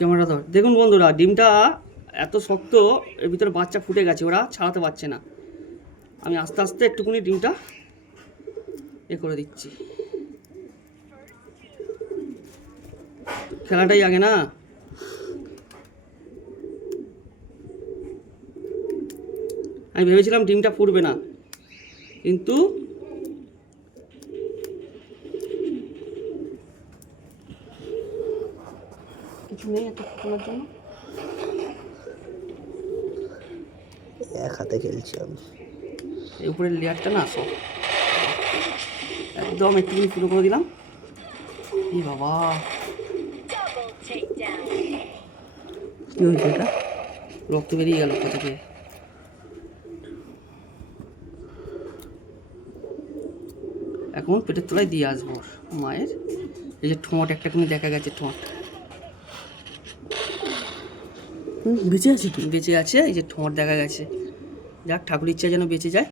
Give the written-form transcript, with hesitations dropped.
Camera ধর। দেখুন বন্ধুরা, ডিমটা এত শক্ত, এর ভিতরে বাচ্চা ফুটে গেছে, ওরা ছাড়াতে পারছে না। আমি আস্তে আস্তে একটুকুনি ডিমটা করে দিচ্ছি। খেলাটাই আগে না। আমি ভেবেছিলাম ডিমটা ফুটবে না, কিন্তু কিছু নেই একটা ফুটানোর জন্য। এক হাতে খেলছি আমি। এই উপরের লেয়ারটা না সব একদম একটুখানি ফুটো করে দিলাম। এই বাবা, কি হয়েছে এটা? রক্ত বেরিয়ে গেল কোথা থেকে। এখন পেটের তলায় দিয়ে আসবো মায়ের। এই যে ঠোঁট একটা কোনো দেখা গেছে, ঠোঁট বেঁচে আছে কি? বেঁচে আছে, এই যে ঠোঁট দেখা গেছে। যাক, ঠাকুর ইচ্ছা যেন বেঁচে যায়।